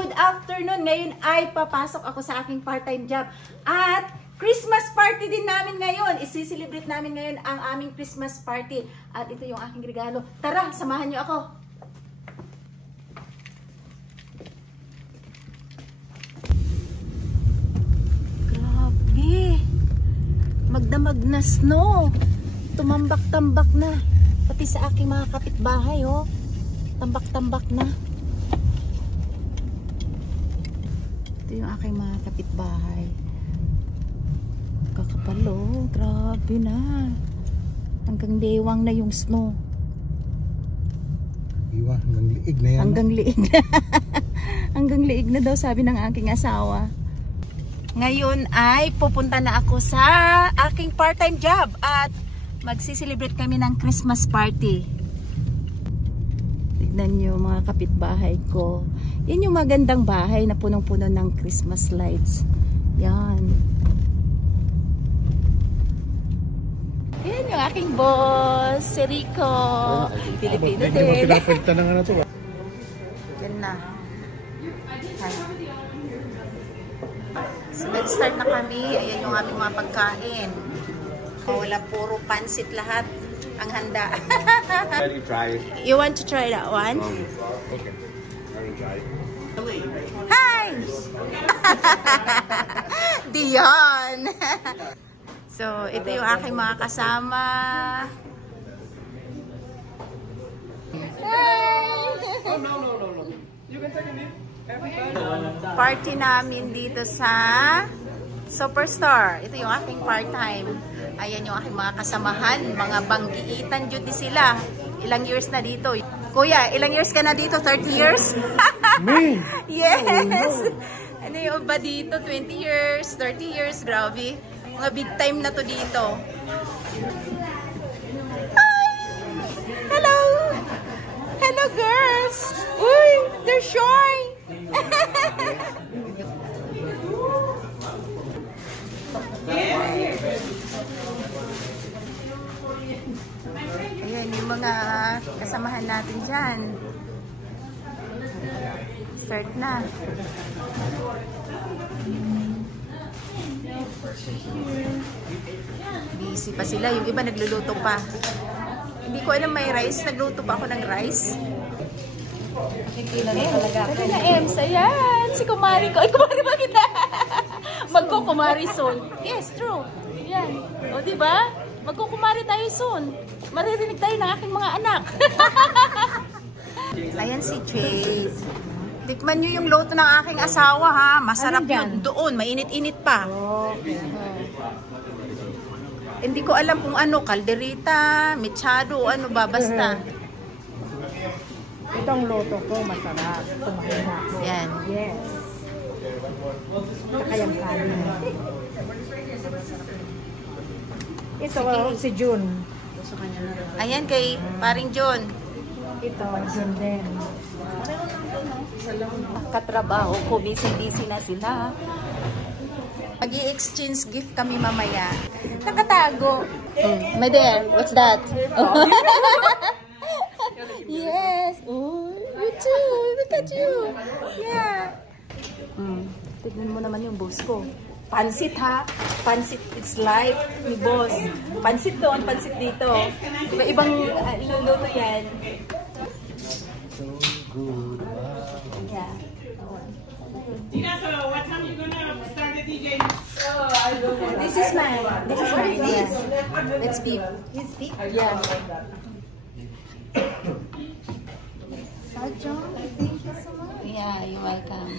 Good afternoon! Ngayon ay papasok ako sa aking part-time job. At Christmas party din namin ngayon. Isi-celebrate namin ngayon ang aming Christmas party. At ito yung aking regalo. Tara, samahan niyo ako. Grabe. Magdamag na snow. Tumambak-tambak na. Pati sa aking mga kapitbahay, oh. Tambak-tambak na. Ito yung aking mga kapitbahay. Kakapalo, grabe na. Hanggang dewang na yung snow. Iwa, hanggang liig na yan. Hanggang liig na. Hanggang liig na daw, sabi ng aking asawa. Ngayon ay pupunta na ako sa aking part-time job at magsiselebrate kami ng Christmas party. Tignan nyo mga kapitbahay ko. Yan yung magandang bahay na punong-puno ng Christmas lights. Yan. Yan yung aking boss, si Rico. Pilipino din. Pinapalitan na nga na ito. Yan na. Hi. So nag-start na kami. Ayan yung aming mga pagkain. Wala, puro pansit lahat ang handa. You want to try that one? Okay. I will try. Hi! Dion! So, ito yung aking mga kasama. Hi! No. You can take a nip. Party namin dito sa Superstore. Ito yung aking part-time. Ayan yung aking mga kasamahan. Mga banggiitan jud di sila. Ilang years na dito. Kuya, ilang years ka na dito? 30 years? Me? Yes! Oh, no. Ano yung ba dito? 20 years, 30 years. Grabe. Mga big time na to dito. Hi! Hello! Hello, girls! Uy! They're shy! Ayan yung mga kasamahan natin dyan. Start na. Busy pa sila. Yung iba nagluluto pa. Hindi ko alam may rice. Nagluto pa ako ng rice. Ito na Ems. Ayan. Si Kumari ko. Ay, Kumari ba kita? Magkukumari soon. Yes, true. Yan. O, diba? Magkukumari tayo soon. Maririnig tayo ng aking mga anak. Ayan si Jade. Tikman nyo yung luto ng aking asawa, ha? Masarap yun. Doon, mainit-init pa. Okay. Hindi ko alam kung ano, kalderita, mechado, ano ba, basta. Itong luto ko, masarap. Kumain na ako. Yan. Yes. Kakayang kanin. Ito, si June. Ayan kay paring John. Ito, June din. Katrabaho ko, busy-busy na sila. Mag-i-exchange gift kami mamaya. Nakatago. My dear, what's that? Yes. Oh, you too. Look at you. Yeah. Tignan mo naman yung boss ko. Pansit, ha? Pansit, it's life ni boss. Pansit doon, pansit dito. Iba-ibang luluto yan. So good. Yeah. Tina, so what time you gonna start the DJ? This is mine. Yes. It's beef. It's beef? Yeah. Thank you so much. Yeah, you're welcome.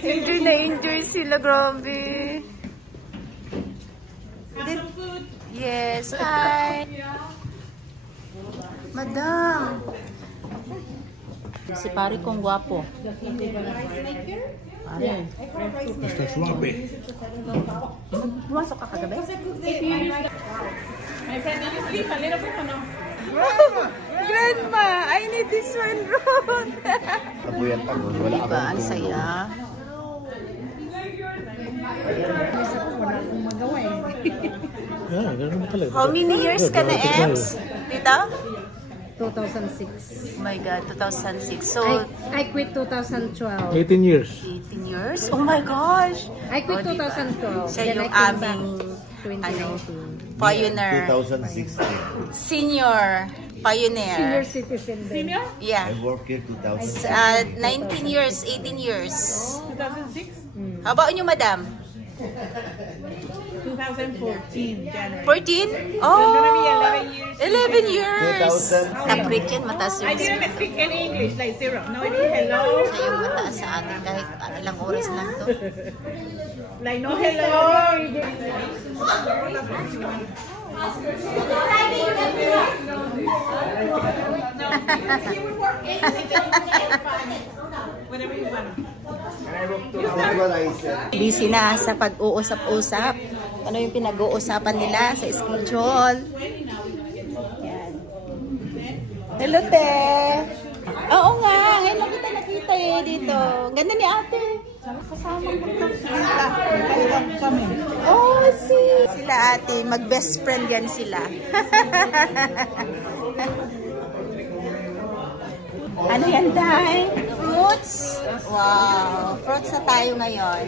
Enjoy na enjoy sila, grabe. Have some food? Yes, hi. Madam. Si pare kong gwapo. Pare. Basta suwabe. Pumasok ka kagabi? My friend, did you sleep a little bit or no? Grandma, I need this one, Ron. Kabuyan pa, wala Diba, ang saya. Wala akong magawa eh. Yeah, ganun talaga. How many years ka na, Ems? Dito? 2006. Oh my God, 2006. So, I quit 2012. 18 years. 18 years? Oh my gosh! I quit Oh, diba? 2012. Siya Then yung I came back aming 2019. pioneer. 2016. Senior pioneer. Senior citizen. Senior? Yeah. I work here 2016. 19 years, 18 years. 2006? How about you, madam? 2014, January. 14? So it's gonna be Oh! 11 years. 11 years! 2000. Kaprit yan, mataas I yung didn't speak any English, like zero. No, hello. siya yung mataas sa atin kahit ilang oras lang to. Like no hello. Whatever you want. That's what I said. Busy na sa pag-uusap-usap. Ano yung pinag-uusapan nila sa schedule. Yan. Hello, te! Oo nga, ngayon lang kita nakita dito. Ang ganda ni ate. Kasama ko kami. Oh, see. Sila ate, mag-best friend yan sila. Ano yan, Day? Fruits? Wow, fruits na tayo ngayon.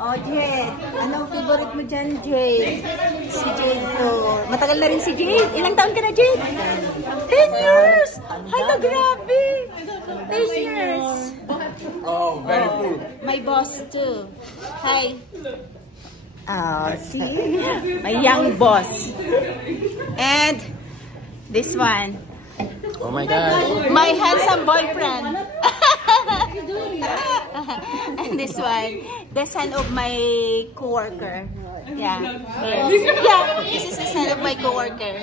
Oh, Jade. Anong favorite mo dyan, Jade? Si Jade to. Matagal na rin si Jade. Ilang taon ka na, Jade? 10 years! Hala, grabe! 10 years. Oh, very full. My boss too. Hi. Oh, see? My young boss. And this one. Oh my God. My handsome boyfriend. And this one, the son of my coworker. Yeah. Yes. Yeah, this is the son of my coworker.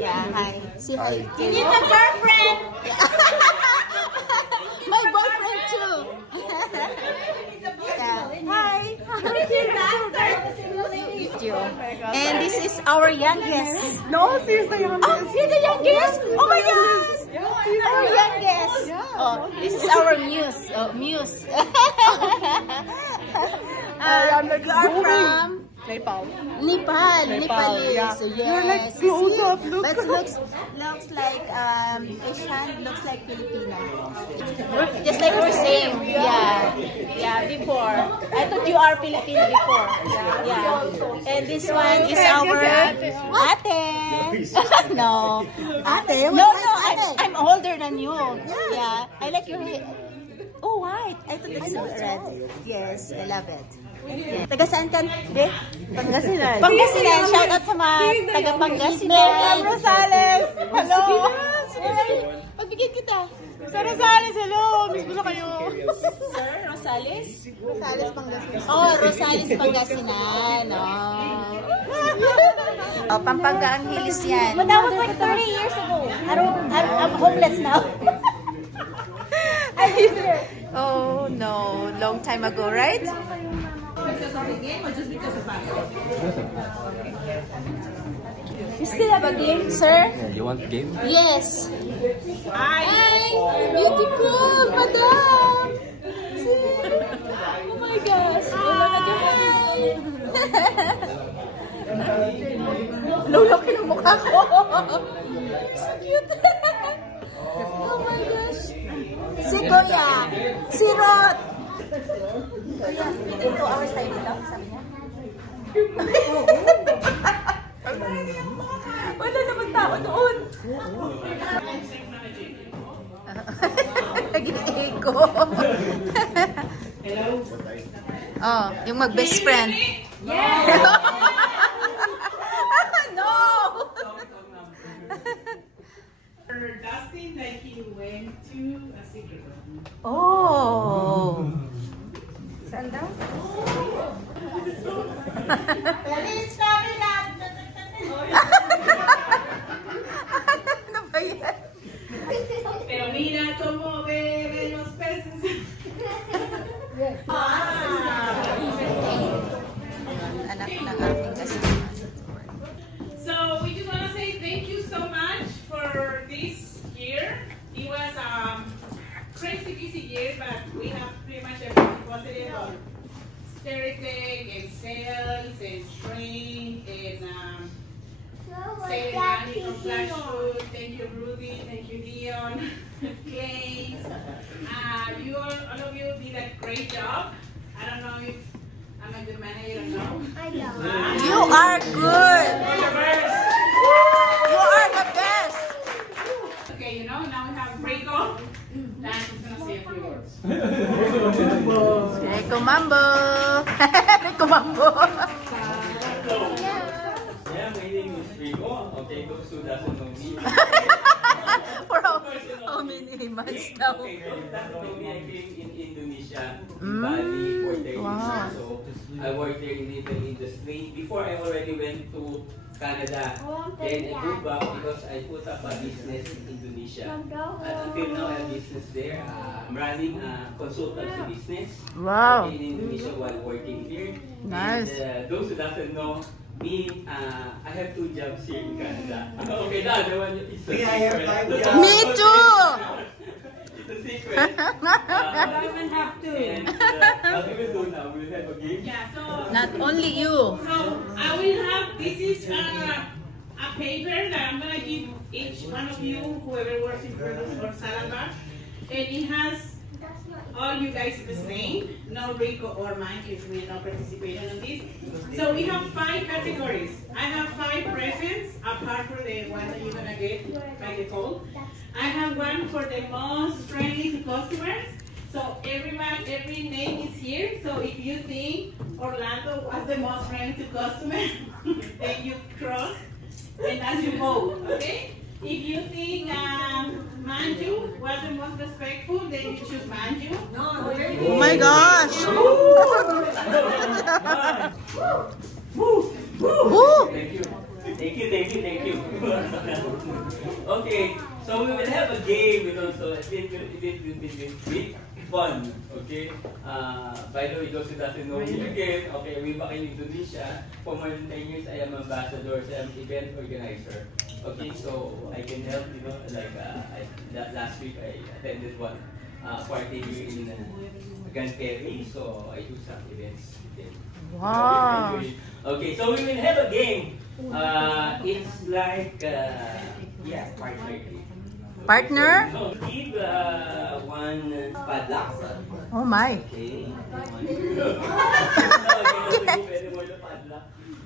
Yeah, hi. Say hi. It's a girlfriend. My boyfriend too. Yeah. Hi. And this is our youngest. No, seriously, I'm Oh, you're the youngest? Oh my gosh! Our youngest. Oh, this is our muse. Oh, muse. You are from Nepal. Nepalese. yeah. So, yes. You're like close up, look. But looks like Asian, looks like Filipino. Just like we're same. Yeah. Yeah, before. I thought you are Filipino before. Yeah. And this one is our ate. No. Ate? No, I'm older than you. Yeah. I like your hair. Oh, white. I thought it's red. Yes, I love it. Yeah. Taga saan ka? De? Pangasinan. Pangasinan. Shout out sa mga taga Pangasinan. Rosales. Hello. Pagbigyan kita. Sir Rosales, hello. Miss ko na kayo. Sir Rosales? Rosales, Pangasinan. Oh, Rosales, Pangasinan. Oh, Pampanga ang Hills yan. But that was like 30 years ago. I'm homeless now. Oh, no. Long time ago, right? Because of the game or just because of us? You still have a game, sir? Yeah, you want game? Yes. Hi. Hi, beautiful, madam. Oh my gosh. Hi. Lulaki ng mukha ko. So cute. Oh my gosh. Si Kuya. Si Rod. Kuya, within 2 hours tayo dito, sabi niya. Wala naman tao doon. Nag-iingay ko. Oh, yung mag-best friend. Yeah! No! Dustin, like he went to a secret room. Oh! Sandal? Ano ba yan? Pero mira cómo beben los peces. Anak ng aking kasama. So we just want to say thank you so much for this year. It was crazy busy year, but we have pretty much everything positive on Steritech and sales and train and Say Danny from Flash Food. Thank you, Ruby. Thank you, Leon. Clays. All of you did a great job. I don't know if I'm a good manager or no. I know. You are good. You are the best. Okay, now we have Rico. Danny's gonna say a few words. Rico Mambo. Rico Mambo. Yeah, my name is Rico. Okay, those who doesn't know me. For how many months now? Okay, those who doesn't know me, I came in Indonesia, in Bali for 10 years. Wow. So I worked there in the industry. Before I already went to Canada. Then I moved back because I put up a business in Indonesia. Until now, I have business there. I'm running a consultancy business. Wow. In Indonesia while working here. Nice. And those who doesn't know, me, I have 2 jobs here in Canada. Okay, the other one is a secret. Me too. It's a secret. I even have to. And what we will do now, we'll have a game. Yeah, so Not only you. I will have, this is a paper that I'm going to give each one of you, whoever works in produce or salad bar. And it has all you guys' name, no Rico or mine, because we're not participating in this. So we have 5 categories. I have 5 presents, apart from the one that you're going to get by default. I have one for the most friendly to customers. So every name is here. So if you think Orlando was the most friendly to customers, then you cross and that's your vote, okay? If you think Manju was the most respectful, then you choose Manju. Oh my gosh. Woo. Thank you. Okay, so we will have a game, so it will be fun, okay? By the way, those who doesn't know me again, okay, way back in Indonesia, for more than 10 years, I am ambassador, so I'm event organizer. Okay, so I can help, like last week I attended one party here in Grand Prairie, so I do some events. Okay. Wow. Okay, so we will have a game. It's like, partner game. Partner? So give one padlock. Oh my. Okay.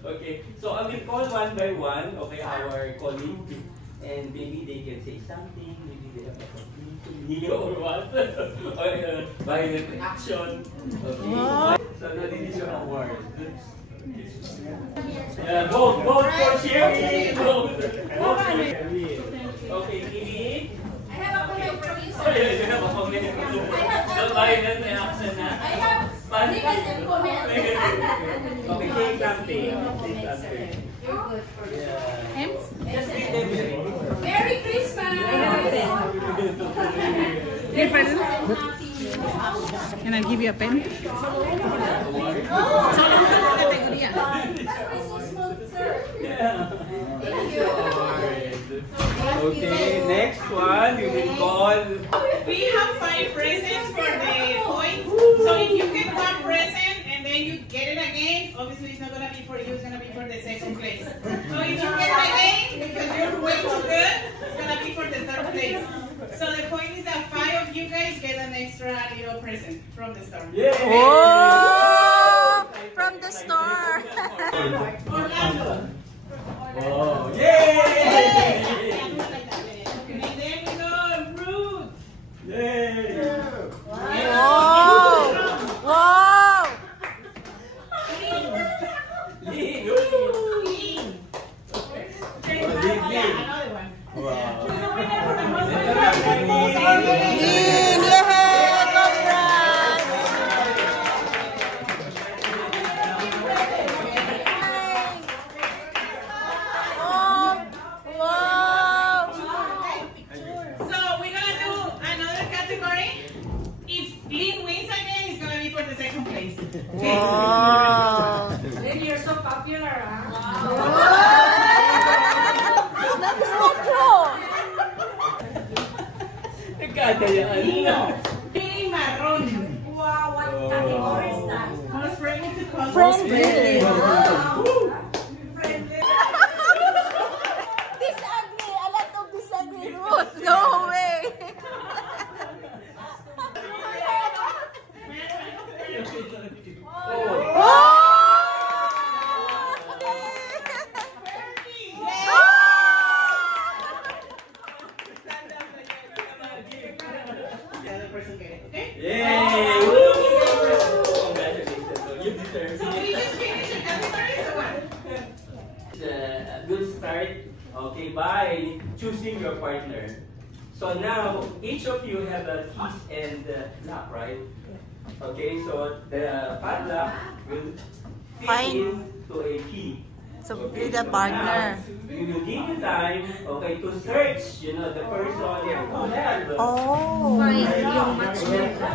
Okay, so I will call one by one, okay, our colleague, and maybe they can say something, maybe they have a complaint or what, or violent reaction, okay. Wow. So now this is your award. Yeah, vote for Sherry. Vote for Sherry. Okay, Kimi. I have a comment from you, Oh, yeah, you have a comment. The violent reaction na. I have negative comment. Okay, say something. You're good for this. Yeah. Just read them. Merry Christmas! Can I give you a pen? Okay, next one, you will call. We have 5 presents for the points. So if you get one present and then you get it again, obviously it's not going to be for you, it's going to be for the 2nd place. So if you get it again, because you're way too good, it's going to be for the 3rd place. So the point is that 5 of you guys get an extra little present from the store. Yeah. Oh, from the store. Orlando. Oh, yay! And then we go Ruth. Yay! Wow. Wow. Lee, Lee. Another one. Wow. So the winner for the most Yay, congrats. Oh, wow. So we're gonna do another category. If Lynn wins again, it's gonna be for the 2nd place. Okay. Wow. Then you're so popular, huh? That's not true. Lino. Pili marron. Wow, what category is that? Most friendly to customers. Friendly. Wow. Friendly. Yay! Woo! Congratulations. You deserve So we just finished it. Everybody is one. a good start, okay, by choosing your partner. So now, each of you have a keys and lock, right? Okay, so the padlock will fit Fine. into a key. So, Okay, with a so partner. now, we will give you time, okay, to search, you know, the person who have. Oh. Yung matchmaker.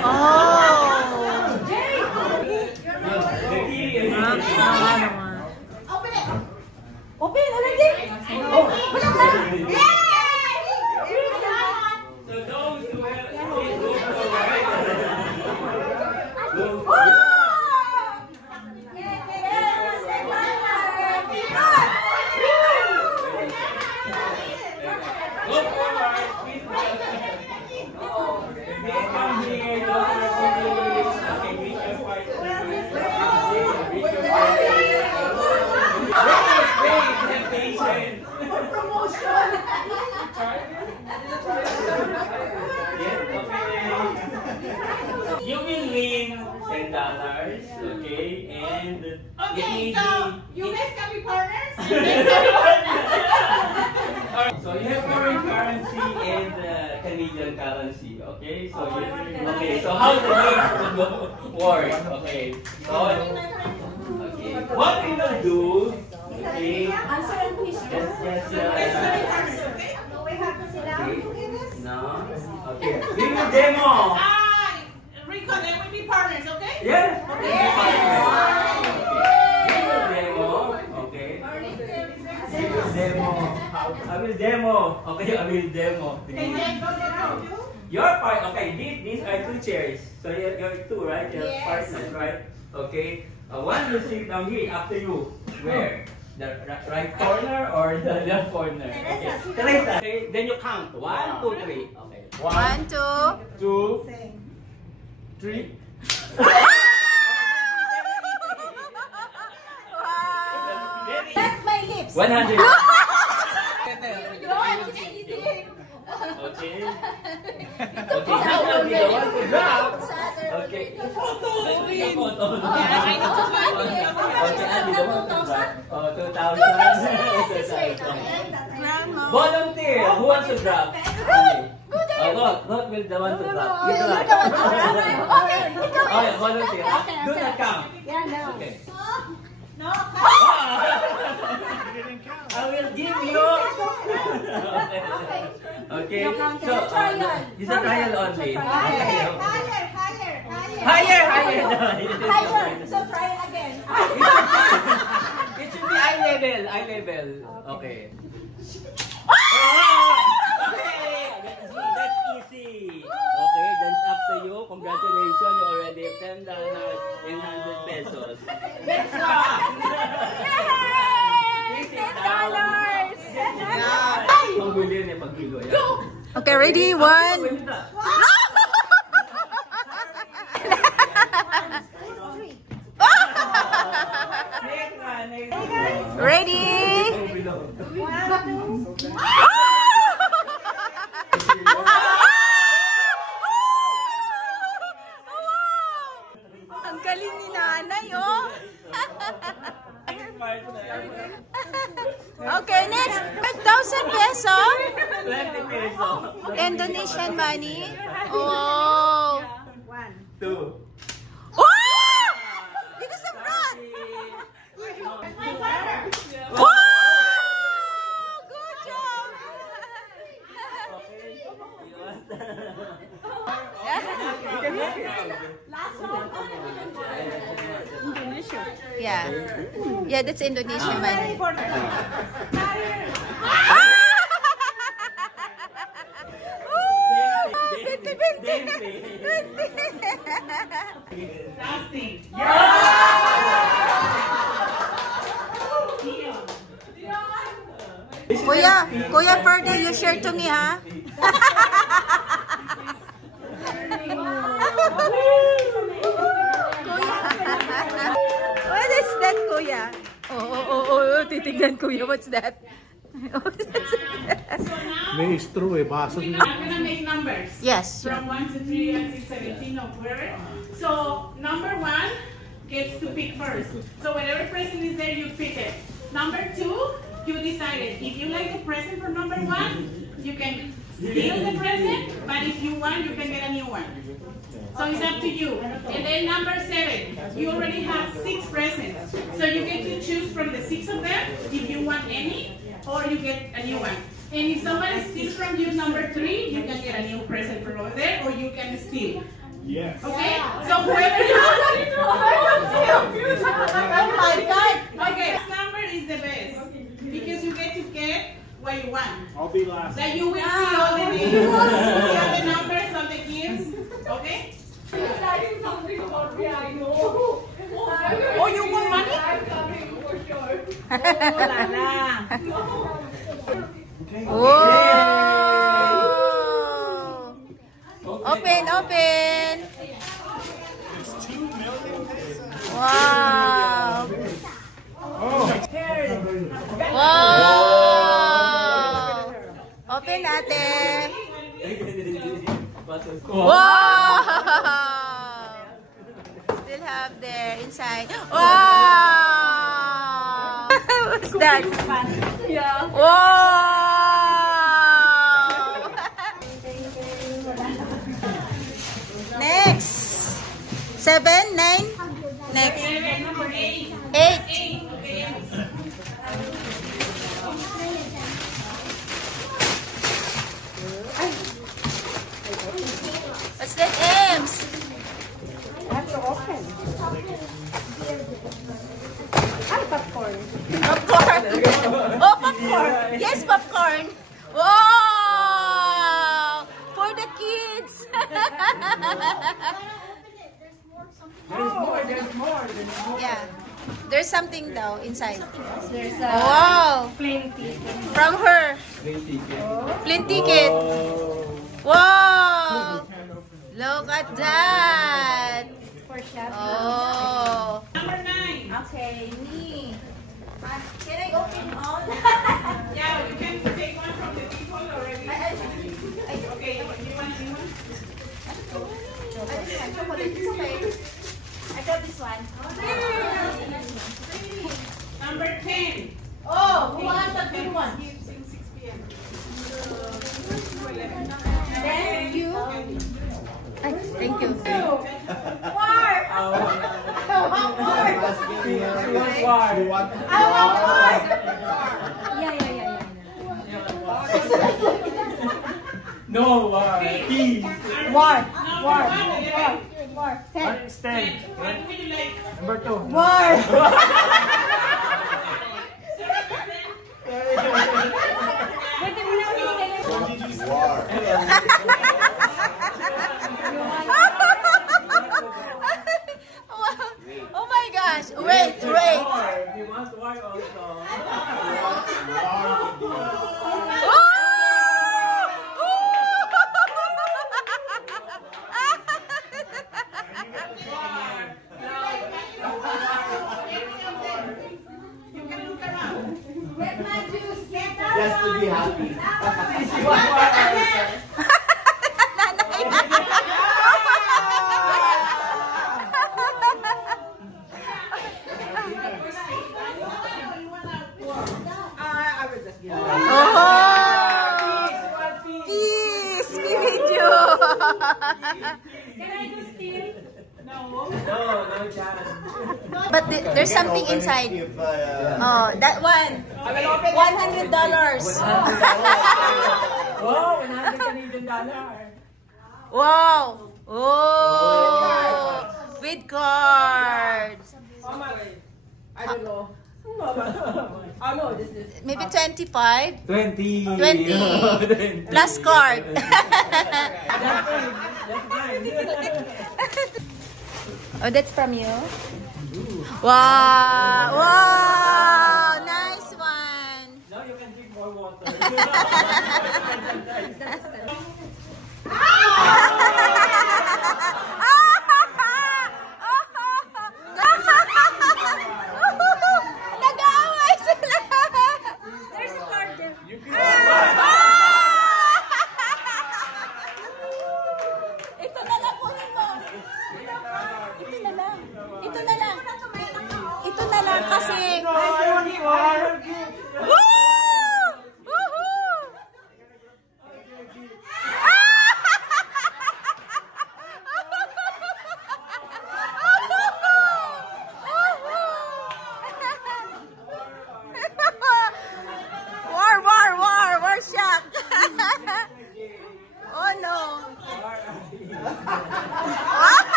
Oh. The key is... Open it. Open, already? Oh, wala ka. So those who have... please go for right. Go for Oh! it. Go forward, please. Please come here. Don't please. Okay, reach your partner. Reach your partner. Wait, have patience. Yes, okay. You will win $10, okay? And Okay, it so may you be... guys can be partners? So you have foreign currency and Canadian currency, okay? So so how the game will work? Okay. So what we will do? Okay. Answer and question. Yes. We have to sit down Okay. to do this? No. Okay. We will demo. Rico, then we be partners, okay? Yes. We will demo. Okay. We will demo. I will demo. Okay, I will demo. And then go down to... Your part, okay, these are two chairs. So you're two, right? You're Yes. partners, right? Okay. One will sit down here, after you. Where? The right corner or the left corner? Okay. Teresa. Okay, then you count. 1, 2, 3. Okay. 1, 2. 2, 3. That's my lips. 100. Okay. Okay, now will be the one to drop. Okay. Photo. Okay, I'll be the one to drop. Oh, 2,000. Grandma. Volunteer. Who wants to drop? Not will the one to drop. You try. Okay, Oh, yeah, volunteer. Do not count. yeah, no. Okay. No, I will give you. Okay. So, this is a trial only. Okay. higher. Higher. So try it again. It should be eye level. Okay. Okay. That's easy. Okay, that's up to you. Congratulations, you already have $10 and 100 pesos. Next one. Ang gulo yun pagkilo. Okay, ready? 1. Ready? Ang galing ni nanay, oh. Okay, next. 5,000 peso. 20 peso. Indonesian money. Oh. 2. Oh! Dito sa front. Wow! Good job. Yeah. Yeah, that's Indonesian money. Kuya Ferdy, you share to me, ha? Tignan kuya, what's that? So now, May straw eh, baso I'm din. gonna make numbers. Yes. From 1 to 3 until 17 or whatever. So number 1 gets to pick first. So whatever present is there, you pick it. Number 2, you decided. If you like the present for number 1, you can steal the present, but if you want, you can get a new one. So it's up to you. And then number 7, you already have 6 presents. So you get to choose from the 6 of them if you want any, or you get a new one. And if somebody steals from you number 3, you can get a new present from over there, or you can steal. Yes. Okay? So whoever has Oh my God. okay, this number is the best because you get to get what you want. I'll be last. That you will see all the names, see all the numbers of the gifts. Okay? Oh, you want money? Whoa! Open, open! Wow! Wow! Open, ate! Wow! Still have there inside. Wow! What's that? Yeah. Wow! Next. 7, 9. Next. Number 8. 8. 8. Okay. What's that, Ems? Popcorn. Popcorn. Oh, popcorn. Yes, popcorn. Wow! For the kids. Yeah. There's something though inside. There's Wow. plain tea. From her. Plane ticket. Wow. Look at that. For chef. Oh. Number 9. Okay, me. Can I open all? Yeah, you can take one from the people already. Okay, you want a new one? Chocolate. It's okay. I got this one. Number 10. Oh, who wants the good one? 6 p.m. Then you. Ay, thank you. War! I want war! I want war! Yeah. No, peace. War! Number 1, 11. War! 10. Stand. What would you like? Number 2. War! Oh my gosh. Wait. You want war also. You can look around. Get my juice! Get that Just to be happy. Peace. Video. Can I do steal? No. No chance. But there's something inside. Oh, that one. $100. Wow, $100 Canadian dollar. Wow. Oh. With cards. I don't know. Oh no, this is Maybe 25. 20. 20. Plus card. Oh, that's from you? Wow! Wow! Nice one! Now you can drink more water. Nag-aaway sila!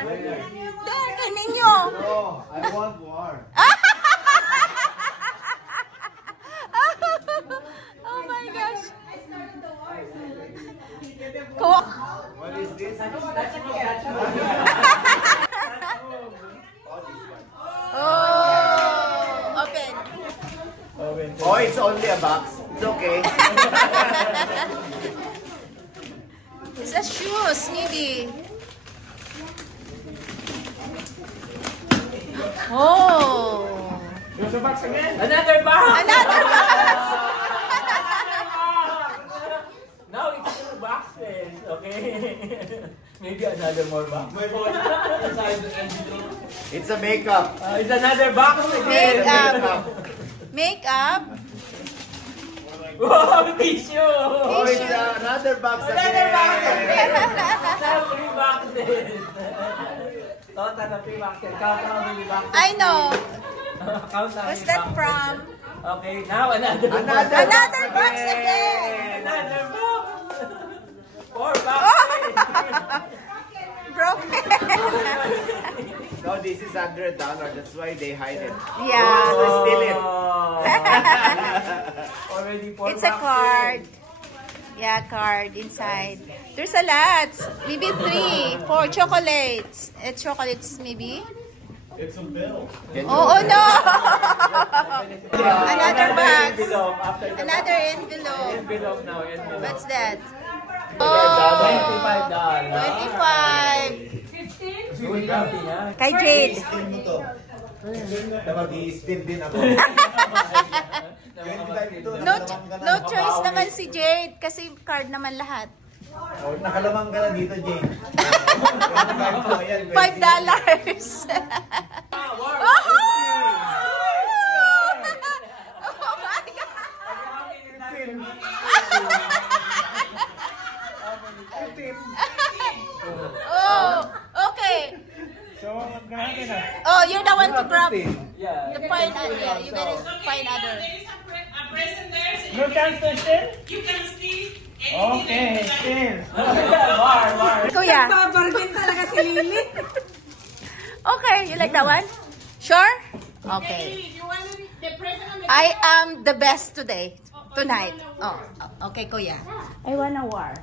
There. There, kay Ninyo. Oh, I want war. Oh my gosh. What is this? Oh, open. Oh, it's only a box. It's okay. It's a shoes, maybe. Oh. Another box! Another box. Now it's 2 boxes, okay? Maybe another more box. It's a makeup. It's another box again. Makeup. Makeup. Wow, tissue! Oh, it's another box Another box again. Now 3 boxes. Total na 3 boxes. Count how many boxes? I know. Count how What's many that boxes. from? Okay, now another box. Another box again. Another box. 4 boxes. Broken. No, this is $100. That's why they hide it. Yeah. They steal it. Already 4 It's a boxes. card. Yeah, card inside. There's a lot. Maybe 3, 4 chocolates. Chocolates maybe. It's a bill. Oh no! Another box. Envelope after the Another envelope. envelope now. Envelope. What's that? $25. $25. 15? Kay Jade. I-steal mo to. Mag-i-steal din ako. No choice naman si Jade kasi card naman lahat. Oh, nakalamang ka na dito, Jane. $5. Oh my God! Oh, okay. So, what's gonna happen? Oh, you're the one to grab the Yeah. point. Yeah, you gotta find Now other. there is a present there. So You can still? you can steal anything. Okay, inside. still. War. Kuya. Babargain talaga si Lily. Okay, you like that one? Sure? Okay. Hey, you want the present on the I am the best today. Tonight. Oh, okay, Kuya. I wanna war.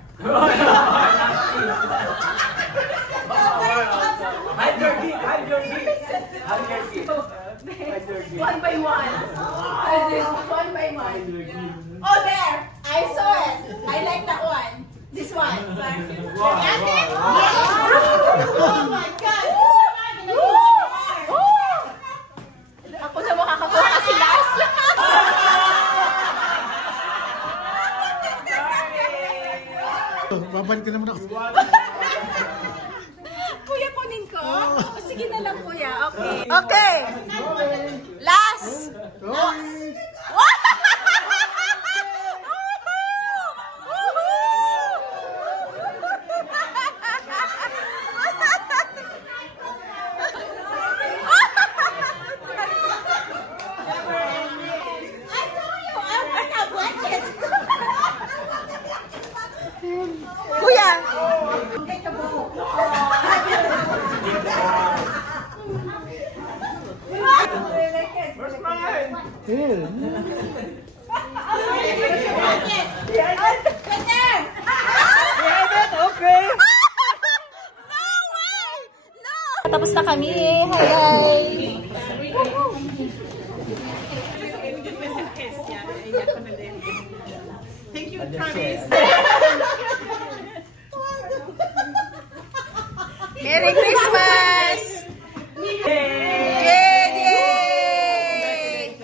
Hide your gift. Hide your gift. Hide your gift. Hide your gift. One by one. One by one. Oh, there! I saw it. I like that one. This one. Oh my God! Ako na makakakuha kasi last. Babalik ka naman ako. Kuya, kunin ko? Oh, sige na lang, Kuya. Okay. Okay. Last. Kuya. Tapos na kami. Hi! Thank you, Travis. Merry Christmas! Jade! Yay!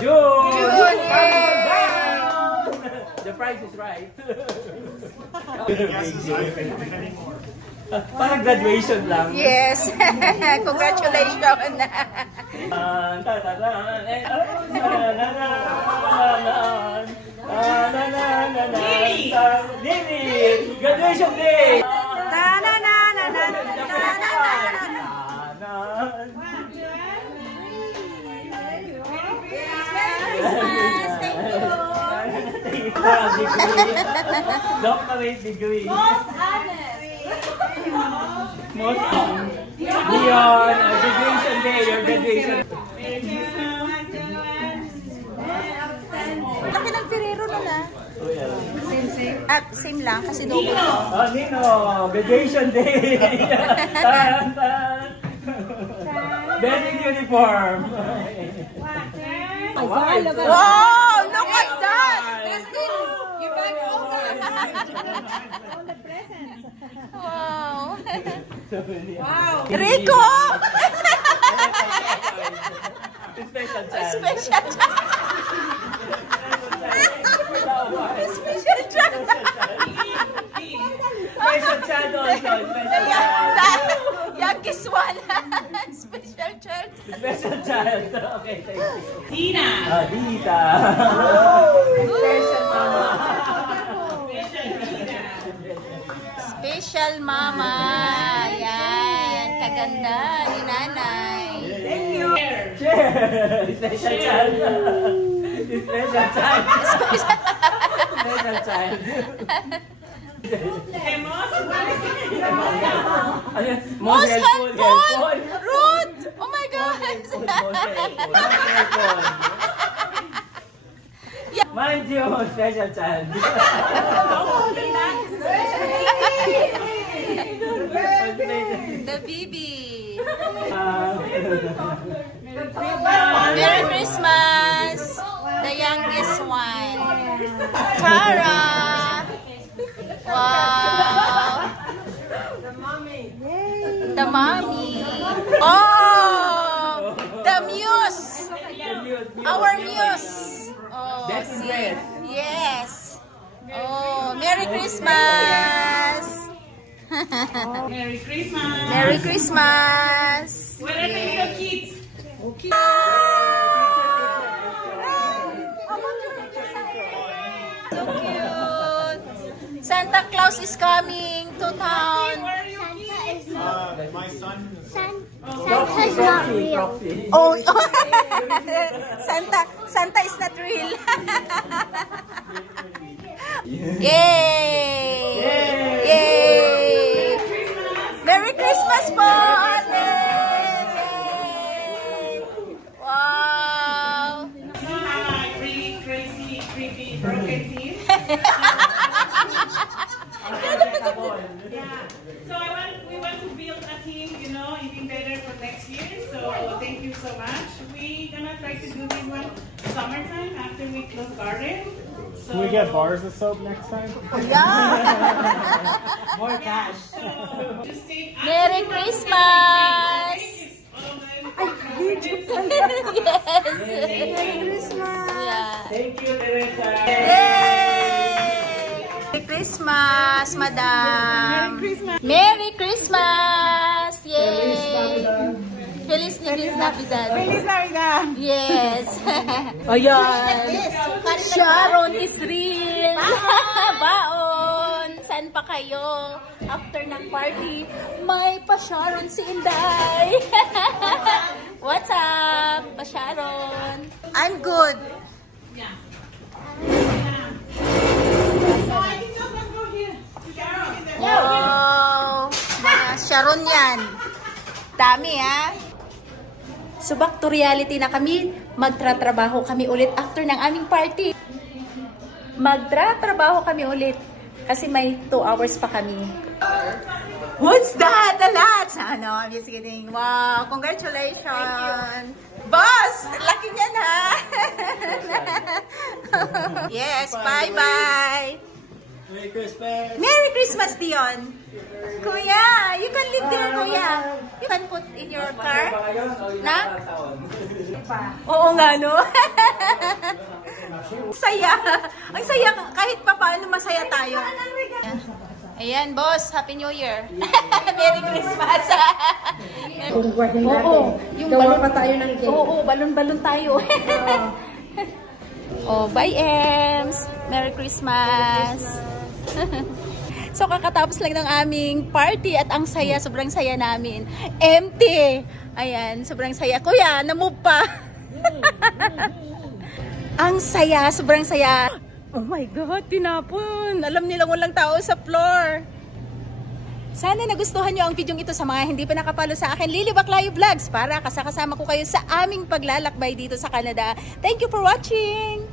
June! June! Yay! The price is right. Parang graduation lang. Yes! Congratulations! Lily! Graduation day! Doctorate degree. Most honest. Most Leon, graduation day, your graduation. Laki ng Ferrero nun ah. Same lang kasi double to. Oh, Nino, graduation day. Tan, tan. Basic uniform. Wow, look at that! Christine, you're back over. Wow. Wow. Rico! Special child. Special child. Special child. Special child also. Special child. Youngest one. Special child. Special child. Okay, thank you. Tina. Dita. Special mama. Special mama. Yan. Kaganda ni nanay. Thank you. Share. Special child. Special child. Special child. Most helpful. Rude. Oh my God. Mind you, special child. The baby. Merry Christmas. The youngest one. Tara. Wow. The mommy. Oh, the muse. Our muse. Oh, That's see? dress. Yes. Oh, Merry Christmas. Merry Christmas. Merry Christmas. Where are the little kids? So cute. Santa Claus is coming to town. My son. Santa's not real. Oh, Santa is not real. Yay! Yay! Merry Christmas po, ate! Yay! Wow! You have a really crazy, creepy, broken team. Yeah. So we want to build a team, you know, even better for next year. So thank you so much. We're gonna try to do this one summertime after we close garden. So Can we get bars of soap next time? Yeah! More cash. So just take Merry Christmas! Yes! Merry Christmas! Yeah. Thank you, Teresa. Yay! Merry Christmas, Madam! Merry Christmas! Merry Christmas! Yay! Feliz Navidad! Feliz Navidad! Yes! Ayan! Sharon is real! Baon! Saan pa kayo? After ng party, may pa-Sharon si Inday! What's up? Pa-Sharon! I'm good! Yeah. No, I think just let's go here. Wow! Mga Sharon yan! Dami ha! So back to reality na kami, magtratrabaho kami ulit after ng aming party. Magtratrabaho kami ulit kasi may 2 hours pa kami. What's that? A lot! No, I'm just kidding. Wow, congratulations! Boss! Laki niyan ha! Yes, bye-bye! Merry Christmas. Merry Christmas, Dion! Kuya, you can live there, Kuya. You can put in your car. Na? Oo nga, no? Saya. Ang saya, kahit pa paano masaya tayo. Ayan, boss. Happy New Year. Merry Christmas. Oo. Yung balon pa tayo ng cake. Oo, balon-balon tayo. Oh, bye, Ems. Merry Christmas. So, kakatapos lang ng aming party at ang saya, sobrang saya namin. Empty. Ayan, sobrang saya. Kuya, na-move pa. Ang saya, sobrang saya. Oh my God, tinapon. Alam nilang walang tao sa floor. Sana nagustuhan nyo ang video ito. Sa mga hindi pa nakapalo sa akin, Lily Baclayo Vlogs, para kasama ko kayo sa aming paglalakbay dito sa Canada. Thank you for watching!